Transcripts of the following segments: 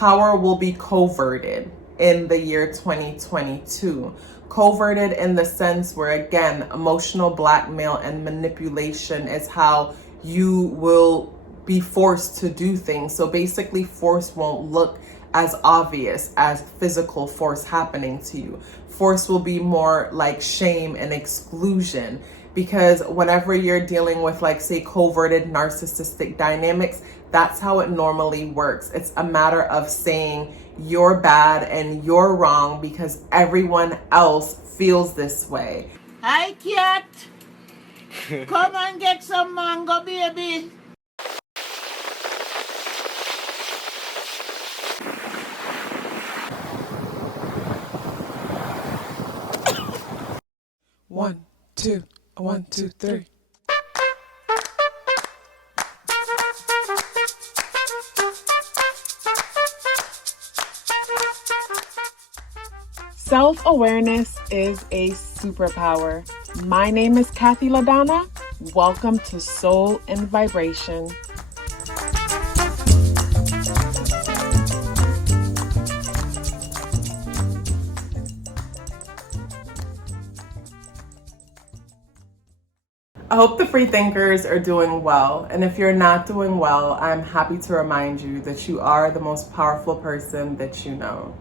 Power will be coverted in the year 2022. Coverted in the sense where, again, emotional blackmail and manipulation is how you will be forced to do things. So basically, force won't look as obvious as physical force happening to you. Force will be more like shame and exclusion, because whenever you're dealing with, like, say, coverted narcissistic dynamics, that's how it normally works. It's a matter of saying you're bad and you're wrong because everyone else feels this way. Hi, cat. Come and get some mango, baby. One, two, 1, 2, 3. Self-awareness is a superpower. My name is KathyLaDonna. Welcome to Soul and Vibration. I hope the free thinkers are doing well. And if you're not doing well, I'm happy to remind you that you are the most powerful person that you know.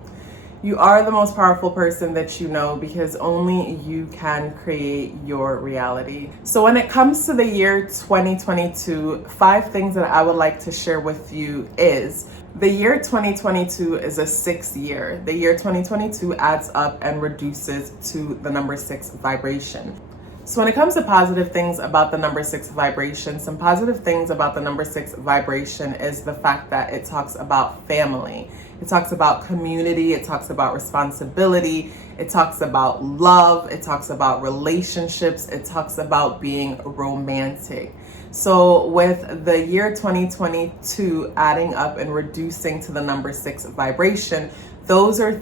You are the most powerful person that you know because only you can create your reality. So when it comes to the year 2022, 5 things that I would like to share with you is the year 2022 is a 6 year. The year 2022 adds up and reduces to the number 6 vibration. So when it comes to positive things about the number 6 vibration, some positive things about the number 6 vibration is the fact that it talks about family. It talks about community. It talks about responsibility. It talks about love. It talks about relationships. It talks about being romantic. So with the year 2022 adding up and reducing to the number 6 vibration, those are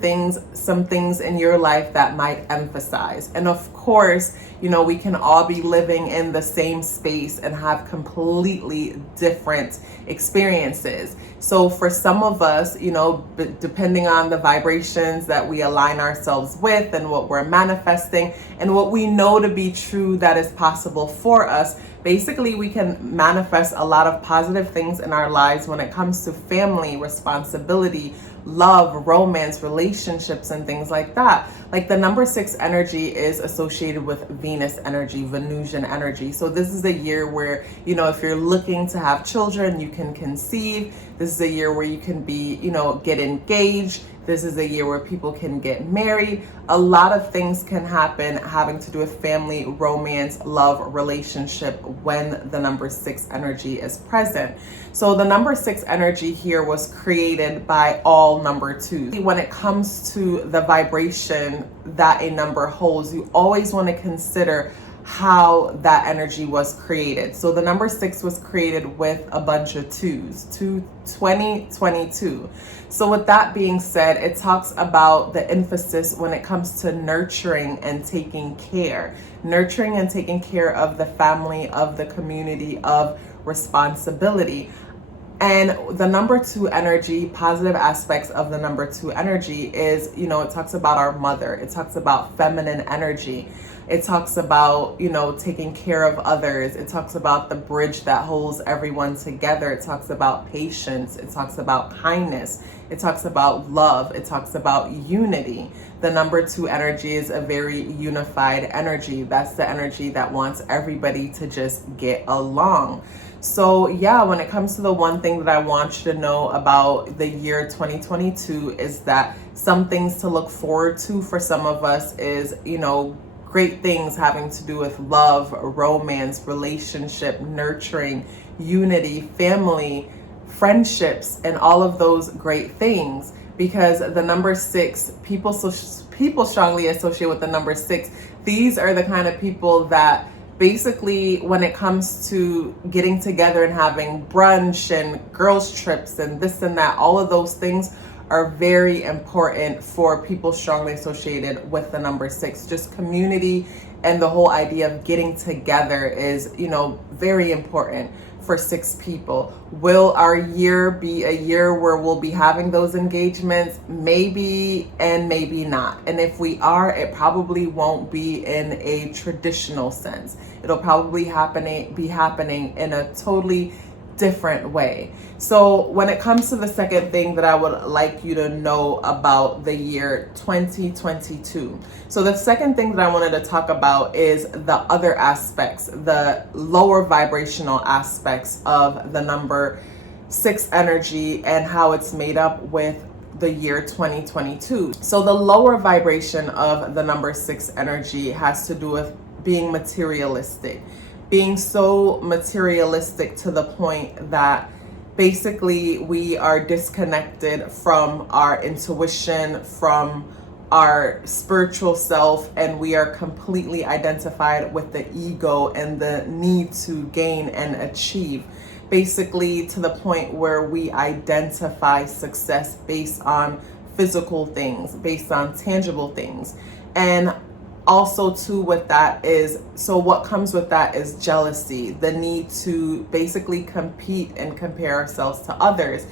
some things in your life that might emphasize. And of course, we can all be living in the same space and have completely different experiences. So for some of us, depending on the vibrations that we align ourselves with and what we're manifesting and what we know to be true that is possible for us, basically we can manifest a lot of positive things in our lives when it comes to family, responsibility, love, romance, relationships, and things like that. Like the number 6 energy is associated with Venus energy, Venusian energy. So this is a year where, if you're looking to have children, you can conceive. This is a year where you can be, get engaged. This is a year where people can get married. A lot of things can happen having to do with family, romance, love, relationship when the number 6 energy is present. So the number 6 energy here was created by all number 2s. When it comes to the vibration that a number holds, you always want to consider how that energy was created. So the number 6 was created with a bunch of 2s, 2022. So with that being said, it talks about the emphasis when it comes to nurturing and taking care of the family, of the community, of responsibility. And the number 2 energy, positive aspects of the number 2 energy is, it talks about our mother. It talks about feminine energy. It talks about, taking care of others. It talks about the bridge that holds everyone together. It talks about patience. It talks about kindness. It talks about love. It talks about unity. The number 2 energy is a very unified energy. That's the energy that wants everybody to just get along. So yeah, when it comes to the one thing that I want you to know about the year 2022 is that some things to look forward to for some of us is, great things having to do with love, romance, relationship, nurturing, unity, family, friendships, and all of those great things. Because the number 6, people strongly associate with the number 6. These are the kind of people that basically, when it comes to getting together and having brunch and girls trips and this and that, all of those things are very important for people strongly associated with the number 6. Just community and the whole idea of getting together is, very important for 6 people. Will our year be a year where we'll be having those engagements? Maybe and maybe not. And if we are, it probably won't be in a traditional sense. It'll probably be happening in a totally different way. So when it comes to the second thing that I would like you to know about the year 2022. So the second thing that I wanted to talk about is the other aspects, the lower vibrational aspects of the number 6 energy and how it's made up with the year 2022. So the lower vibration of the number 6 energy has to do with being materialistic. Being so materialistic to the point that basically we are disconnected from our intuition, from our spiritual self, and we are completely identified with the ego and the need to gain and achieve. Basically to the point where we identify success based on physical things, based on tangible things. And also too with that is, so what comes with that is jealousy, the need to basically compete and compare ourselves to others,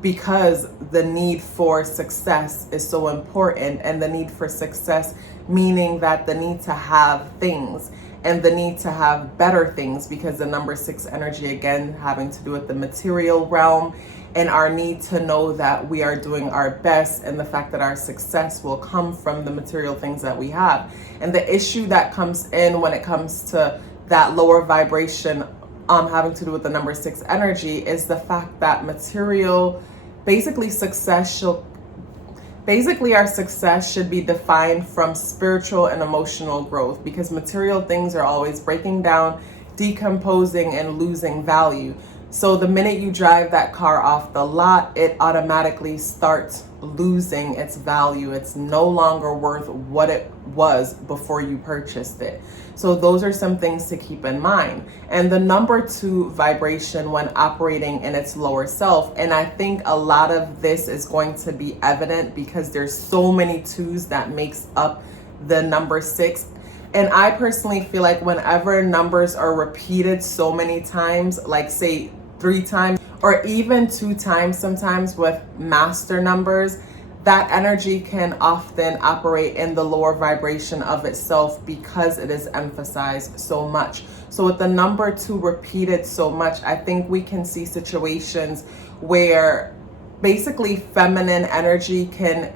because the need for success is so important. And the need for success meaning that the need to have things and the need to have better things, because the number 6 energy, again, having to do with the material realm and our need to know that we are doing our best, and the fact that our success will come from the material things that we have. And the issue that comes in when it comes to that lower vibration having to do with the number 6 energy is the fact that material, basically our success should be defined from spiritual and emotional growth, because material things are always breaking down, decomposing, and losing value. So the minute you drive that car off the lot, it automatically starts losing its value. It's no longer worth what it was before you purchased it. So those are some things to keep in mind. And the number 2 vibration when operating in its lower self, and I think a lot of this is going to be evident because there's so many 2s that makes up the number 6. And I personally feel like whenever numbers are repeated so many times, like say 3 times or even 2 times sometimes with master numbers, that energy can often operate in the lower vibration of itself because it is emphasized so much. So with the number 2 repeated so much, I think we can see situations where basically feminine energy can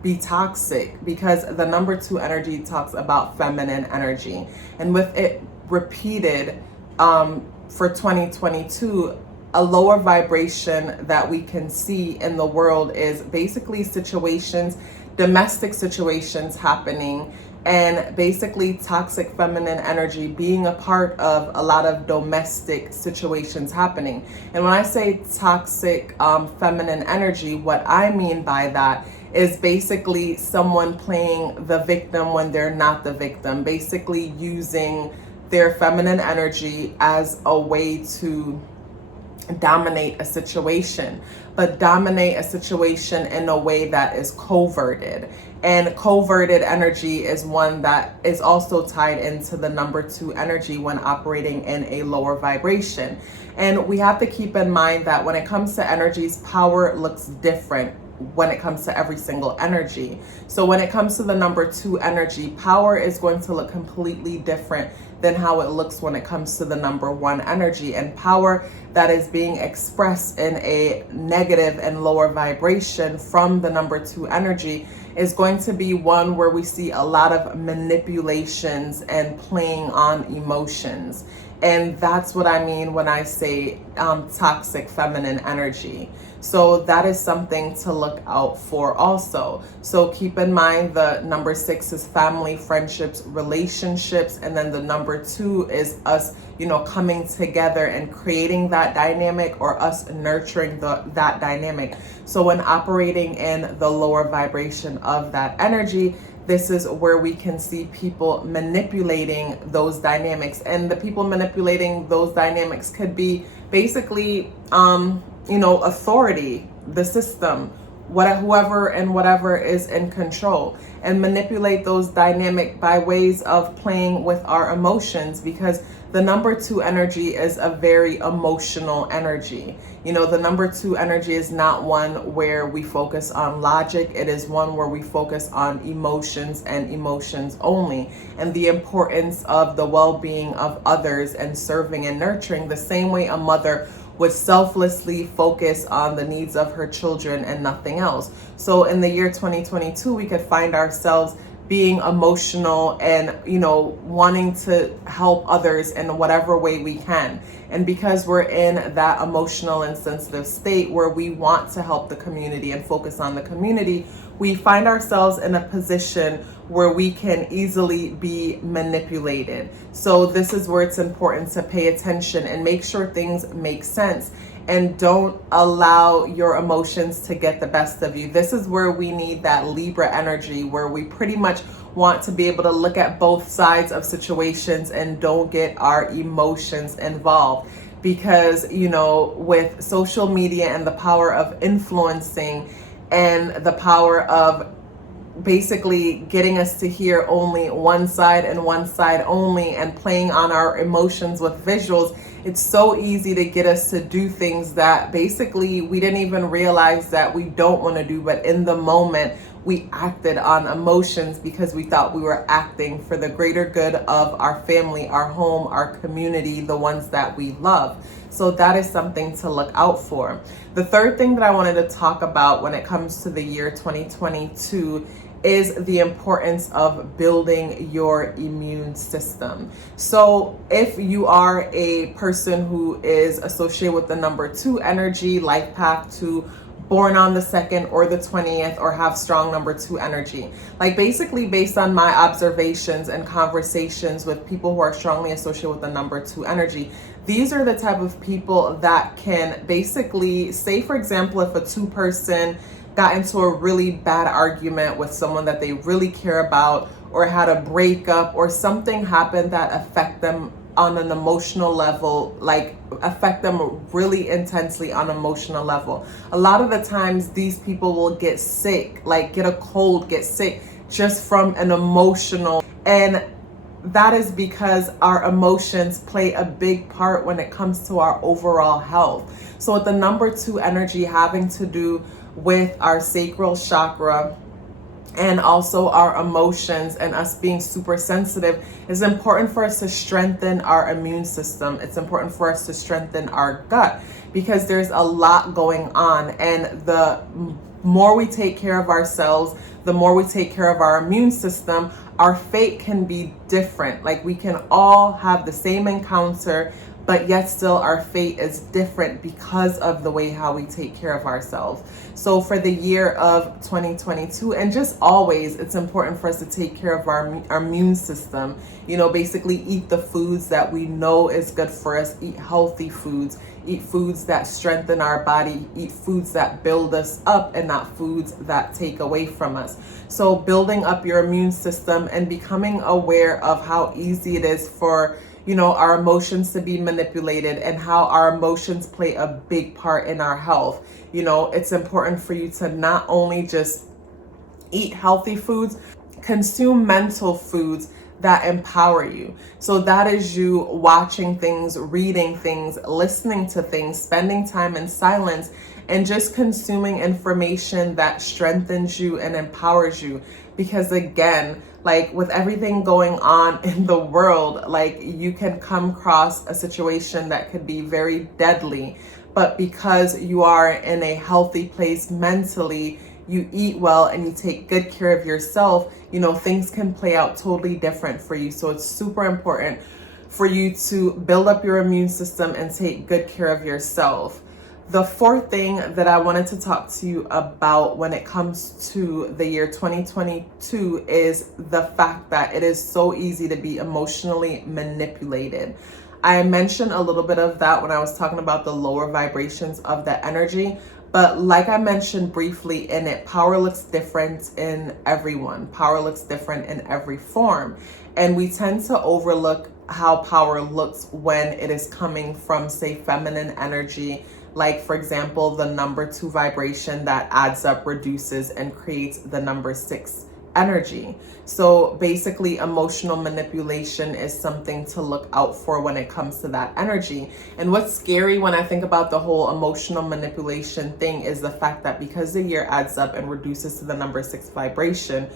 be toxic, because the number 2 energy talks about feminine energy. And with it repeated for 2022, a lower vibration that we can see in the world is basically situations, domestic situations happening, and basically toxic feminine energy being a part of a lot of domestic situations happening. And when I say toxic feminine energy, what I mean by that is basically someone playing the victim when they're not the victim, basically using their feminine energy as a way to dominate a situation, but dominate a situation in a way that is coverted. And coverted energy is one that is also tied into the number 2 energy when operating in a lower vibration. And we have to keep in mind that when it comes to energies, power looks different when it comes to every single energy. So when it comes to the number 2 energy, power is going to look completely different than how it looks when it comes to the number 1 energy. And power that is being expressed in a negative and lower vibration from the number 2 energy is going to be one where we see a lot of manipulations and playing on emotions. And that's what I mean when I say toxic feminine energy. So that is something to look out for also. So keep in mind the number 6 is family, friendships, relationships, and then the number 2 is us, coming together and creating that dynamic, or us nurturing that dynamic. So when operating in the lower vibration of that energy, this is where we can see people manipulating those dynamics. And the people manipulating those dynamics could be basically, authority, the system, whoever and whatever is in control, and manipulate those dynamic by ways of playing with our emotions, because The number 2 energy is a very emotional energy. The number 2 energy is not one where we focus on logic. It is one where we focus on emotions and emotions only, and the importance of the well-being of others and serving and nurturing, the same way a mother would selflessly focus on the needs of her children and nothing else. So in the year 2022, we could find ourselves being emotional and, wanting to help others in whatever way we can. And because we're in that emotional and sensitive state where we want to help the community and focus on the community, we find ourselves in a position where we can easily be manipulated. So this is where it's important to pay attention and make sure things make sense, and don't allow your emotions to get the best of you. This is where we need that Libra energy, where we pretty much want to be able to look at both sides of situations and don't get our emotions involved. Because, with social media and the power of influencing and the power of basically getting us to hear only one side and one side only, and playing on our emotions with visuals, it's so easy to get us to do things that basically we didn't even realize that we don't want to do, but in the moment we acted on emotions because we thought we were acting for the greater good of our family, our home, our community, the ones that we love. So that is something to look out for. The third thing that I wanted to talk about when it comes to the year 2022 is the importance of building your immune system. So if you are a person who is associated with the number 2 energy, life path 2, born on the 2nd or the 20th, or have strong number 2 energy, like basically based on my observations and conversations with people who are strongly associated with the number 2 energy, these are the type of people that can basically say, for example, if a 2 person got into a really bad argument with someone that they really care about, or had a breakup, or something happened that affect them on an emotional level, like affect them really intensely on an emotional level. A lot of the times these people will get sick, like get a cold, get sick just from an emotional, and that is because our emotions play a big part when it comes to our overall health. So with the number 2 energy having to do with our sacral chakra and also our emotions and us being super sensitive, it's important for us to strengthen our immune system. It's important for us to strengthen our gut, because there's a lot going on, and the more we take care of ourselves, the more we take care of our immune system, our fate can be different. Like we can all have the same encounter, but yet still our fate is different because of the way how we take care of ourselves. So for the year of 2022, and just always, it's important for us to take care of our immune system. Basically eat the foods that we know is good for us, eat healthy foods, eat foods that strengthen our body, eat foods that build us up and not foods that take away from us. So building up your immune system and becoming aware of how easy it is for our emotions to be manipulated, and how our emotions play a big part in our health. It's important for you to not only just eat healthy foods, consume mental foods that empower you. So that is you watching things, reading things, listening to things, spending time in silence, and just consuming information that strengthens you and empowers you. Because again, like with everything going on in the world, like you can come across a situation that could be very deadly, but because you are in a healthy place mentally, you eat well and you take good care of yourself, things can play out totally different for you. So it's super important for you to build up your immune system and take good care of yourself. The fourth thing that I wanted to talk to you about when it comes to the year 2022 is the fact that it is so easy to be emotionally manipulated. I mentioned a little bit of that when I was talking about the lower vibrations of the energy, but like I mentioned briefly in it, power looks different in everyone. Power looks different in every form. And we tend to overlook how power looks when it is coming from, say, feminine energy. Like, for example, the number 2 vibration that adds up, reduces, and creates the number 6 energy. So basically, emotional manipulation is something to look out for when it comes to that energy. And what's scary when I think about the whole emotional manipulation thing is the fact that because the year adds up and reduces to the number 6 vibration,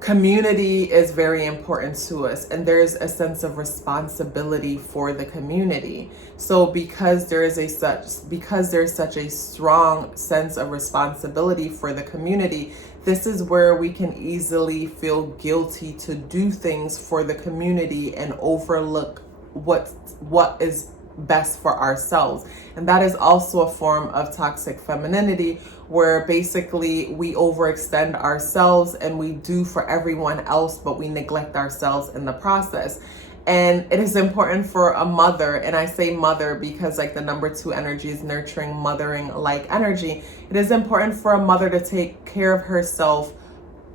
community is very important to us, and there's a sense of responsibility for the community. So because there's such a strong sense of responsibility for the community, this is where we can easily feel guilty to do things for the community and overlook what is best for ourselves. And that is also a form of toxic femininity, where basically we overextend ourselves and we do for everyone else, but we neglect ourselves in the process. And it is important for a mother, and I say mother because like the number 2 energy is nurturing, mothering like energy. It is important for a mother to take care of herself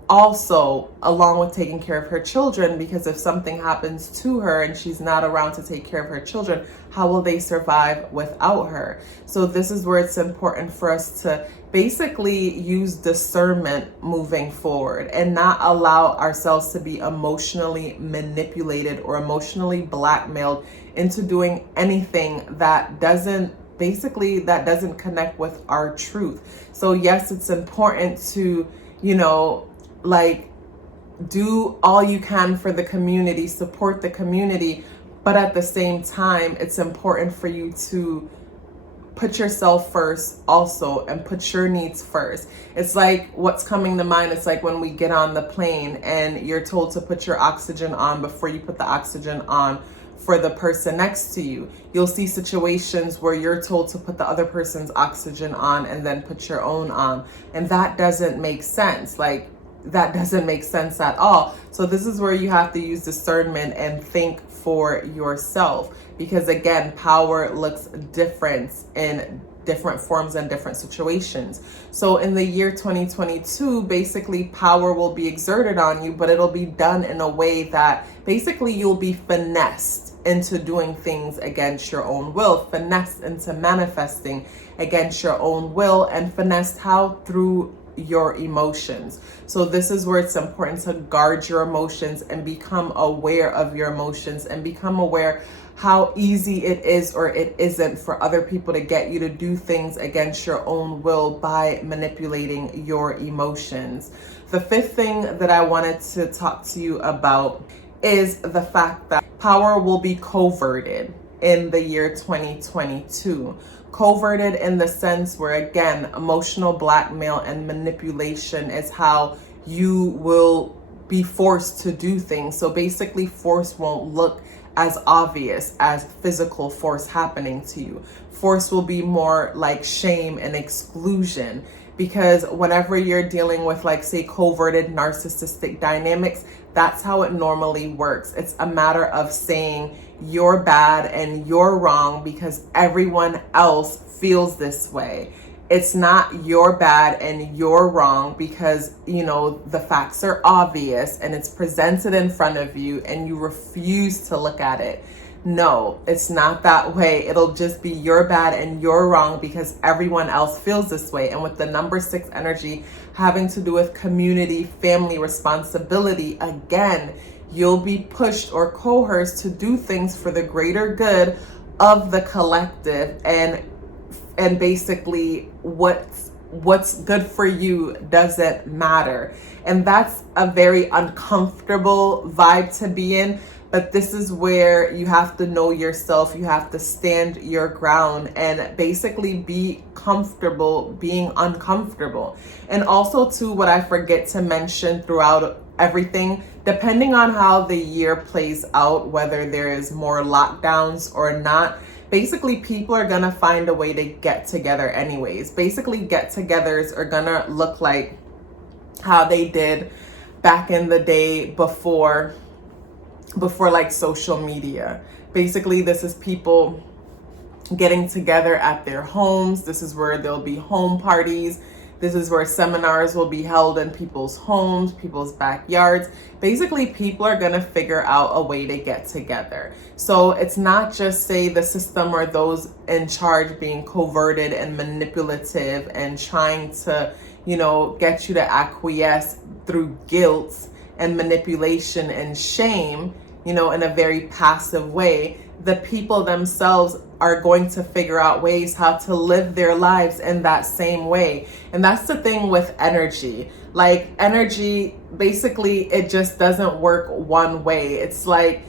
also, along with taking care of her children, because if something happens to her and she's not around to take care of her children, how will they survive without her? So this is where it's important for us to basically use discernment moving forward and not allow ourselves to be emotionally manipulated or emotionally blackmailed into doing anything that doesn't connect with our truth. So yes, it's important to, like, do all you can for the community, support the community, but at the same time, it's important for you to put yourself first also and put your needs first. It's like what's coming to mind. It's like when we get on the plane and you're told to put your oxygen on before you put the oxygen on for the person next to you. You'll see situations where you're told to put the other person's oxygen on and then put your own on. And that doesn't make sense. Like, that doesn't make sense at all. So this is where you have to use discernment and think for yourself, because again, power looks different in different forms and different situations. So in the year 2022, basically power will be exerted on you, but it'll be done in a way that basically you'll be finessed into doing things against your own will, finessed into manifesting against your own will, and finessed how? Through your emotions. So this is where it's important to guard your emotions and become aware of your emotions and become aware how easy it is or it isn't for other people to get you to do things against your own will by manipulating your emotions. The 5th thing that I wanted to talk to you about is the fact that power will be coverted in the year 2022. Coverted in the sense where, again, emotional blackmail and manipulation is how you will be forced to do things. So basically, force won't look as obvious as physical force happening to you. Force will be more like shame and exclusion, because whenever you're dealing with, like, say, coverted narcissistic dynamics, that's how it normally works. It's a matter of saying you're bad and you're wrong because everyone else feels this way. It's not you're bad and you're wrong because, the facts are obvious and it's presented in front of you and you refuse to look at it. No, it's not that way. It'll just be you're bad and you're wrong because everyone else feels this way. And with the number 6 energy having to do with community, family responsibility, again, you'll be pushed or coerced to do things for the greater good of the collective, and basically what's good for you doesn't matter. And that's a very uncomfortable vibe to be in. But this is where you have to know yourself. You have to stand your ground and basically be comfortable being uncomfortable. And also, too, what I forget to mention throughout everything, depending on how the year plays out, whether there is more lockdowns or not, basically people are going to find a way to get together anyways. Basically, get-togethers are going to look like how they did back in the day before like social media. Basically, this is people getting together at their homes. This is where there'll be home parties. This is where seminars will be held in people's homes, people's backyards. Basically, people are going to figure out a way to get together. So it's not just, say, the system or those in charge being coverted and manipulative and trying to, get you to acquiesce through guilt and manipulation and shame, in a very passive way, the people themselves are going to figure out ways how to live their lives in that same way. And that's the thing with energy. Like energy, basically, it just doesn't work one way. It's like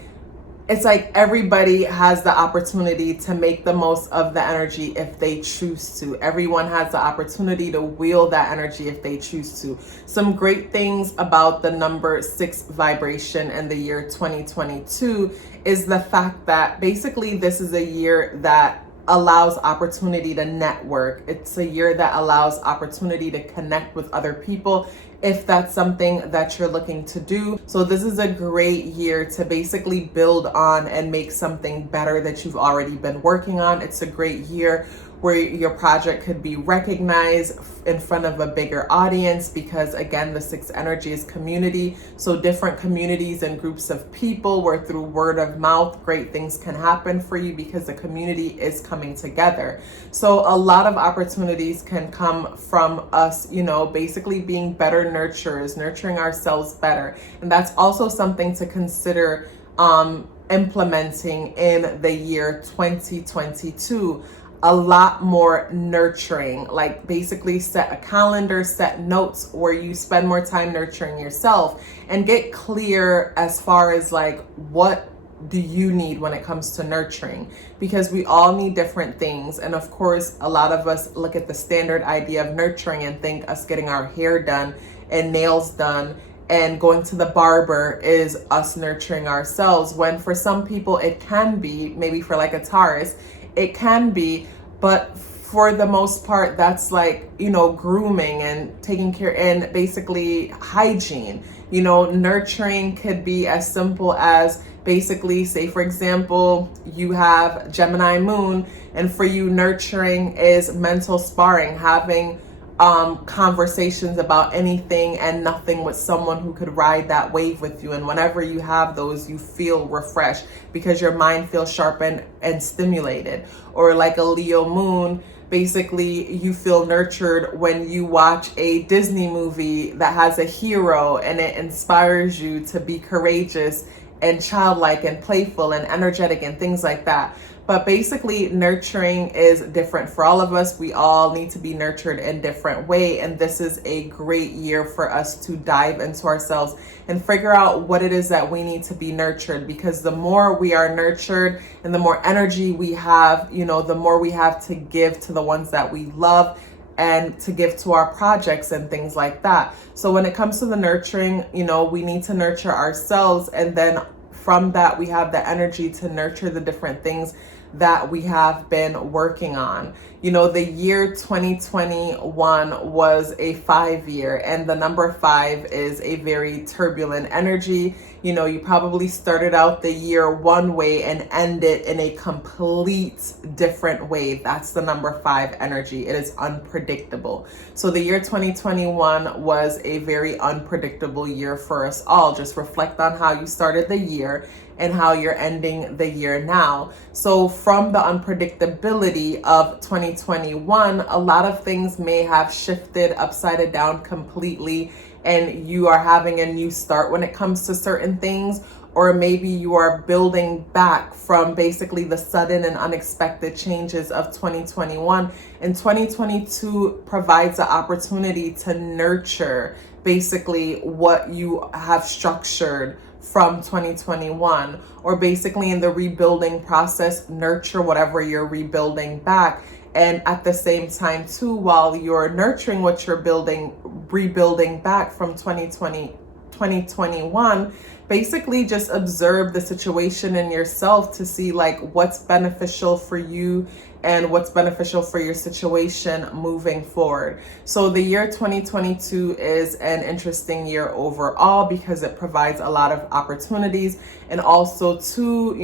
everybody has the opportunity to make the most of the energy if they choose to. Everyone has the opportunity to wield that energy if they choose to. Some great things about the number 6 vibration in the year 2022 is the fact that basically this is a year that allows opportunity to network. It's a year that allows opportunity to connect with other people if that's something that you're looking to do. So this is a great year to basically build on and make something better that you've already been working on. It's a great year where your project could be recognized in front of a bigger audience, because again, the 6 energy is community. So different communities and groups of people, where through word of mouth, great things can happen for you because the community is coming together. So a lot of opportunities can come from us, basically being better nurturers, nurturing ourselves better. And that's also something to consider implementing in the year 2022. A lot more nurturing, like basically set a calendar, set notes where you spend more time nurturing yourself and get clear as far as like, what do you need when it comes to nurturing? Because we all need different things. And of course, a lot of us look at the standard idea of nurturing and think us getting our hair done and nails done and going to the barber is us nurturing ourselves, when for some people it can be, maybe for like a Taurus, it can be, but for the most part, that's like, grooming and taking care and basically hygiene. Nurturing could be as simple as basically, say, for example, you have Gemini moon, and for you, nurturing is mental sparring, having conversations about anything and nothing with someone who could ride that wave with you. And whenever you have those, you feel refreshed because your mind feels sharpened and stimulated. Or like a Leo moon, basically you feel nurtured when you watch a Disney movie that has a hero and it inspires you to be courageous and childlike and playful and energetic and things like that. But basically, nurturing is different for all of us. We all need to be nurtured in different way. And this is a great year for us to dive into ourselves and figure out what it is that we need to be nurtured. Because the more we are nurtured and the more energy we have, the more we have to give to the ones that we love and to give to our projects and things like that. So when it comes to the nurturing, we need to nurture ourselves. And then from that, we have the energy to nurture the different things that we have been working on. The year 2021 was a 5-year, and the number 5 is a very turbulent energy. You probably started out the year one way and ended in a complete different way. That's the number 5 energy. It is unpredictable. So the year 2021 was a very unpredictable year for us all. Just reflect on how you started the year and how you're ending the year now. So from the unpredictability of 2021, a lot of things may have shifted upside down completely, and you are having a new start when it comes to certain things. Or maybe you are building back from basically the sudden and unexpected changes of 2021. And 2022 provides the opportunity to nurture basically what you have structured from 2021, or basically in the rebuilding process, nurture whatever you're rebuilding back. And at the same time too, while you're nurturing what you're rebuilding back from 2021, basically just observe the situation in yourself to see like what's beneficial for you and what's beneficial for your situation moving forward. So the year 2022 is an interesting year overall because it provides a lot of opportunities, and also too,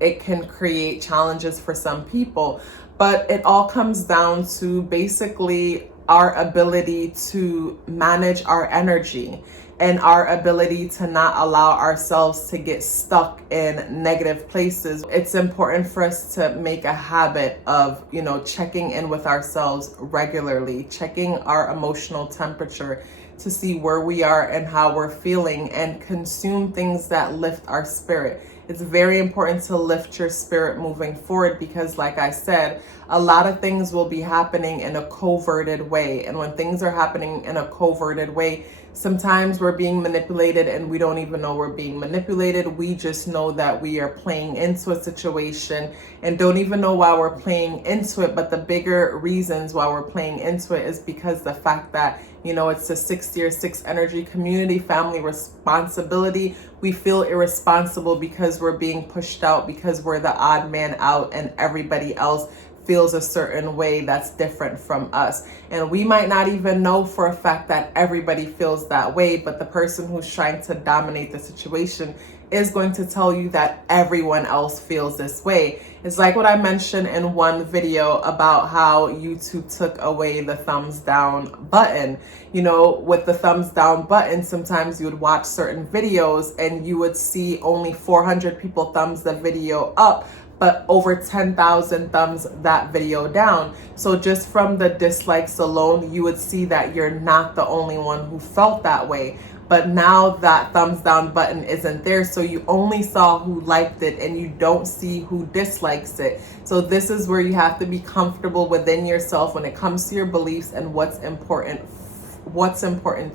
it can create challenges for some people. But it all comes down to basically our ability to manage our energy and our ability to not allow ourselves to get stuck in negative places. It's important for us to make a habit of, checking in with ourselves regularly, checking our emotional temperature to see where we are and how we're feeling, and consume things that lift our spirit. It's very important to lift your spirit moving forward because, like I said, a lot of things will be happening in a coverted way. And when things are happening in a coverted way, sometimes we're being manipulated and we don't even know we're being manipulated. We just know that we are playing into a situation and don't even know why we're playing into it. But the bigger reasons why we're playing into it is because the fact that, it's a 6 energy community, family responsibility. We feel irresponsible because we're being pushed out, because we're the odd man out and everybody else feels a certain way that's different from us. And we might not even know for a fact that everybody feels that way, but the person who's trying to dominate the situation is going to tell you that everyone else feels this way. It's like what I mentioned in one video about how YouTube took away the thumbs down button. With the thumbs down button, sometimes you would watch certain videos and you would see only 400 people thumbs the video up, but over 10,000 thumbs that video down. So just from the dislikes alone, you would see that you're not the only one who felt that way. But now that thumbs down button isn't there, so you only saw who liked it and you don't see who dislikes it. So this is where you have to be comfortable within yourself when it comes to your beliefs and what's important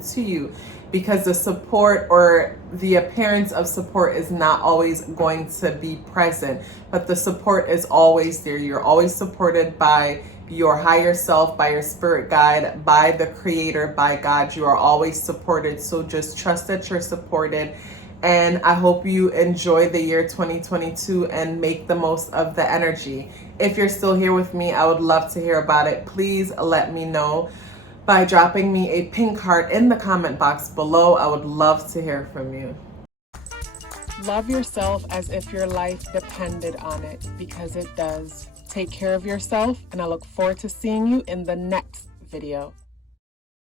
to you. Because the support or the appearance of support is not always going to be present, but the support is always there. You're always supported by your higher self, by your spirit guide, by the creator, by God. You are always supported. So just trust that you're supported. And I hope you enjoy the year 2022 and make the most of the energy. If you're still here with me, I would love to hear about it. Please let me know by dropping me a pink heart in the comment box below. I would love to hear from you. Love yourself as if your life depended on it, because it does. Take care of yourself, and I look forward to seeing you in the next video.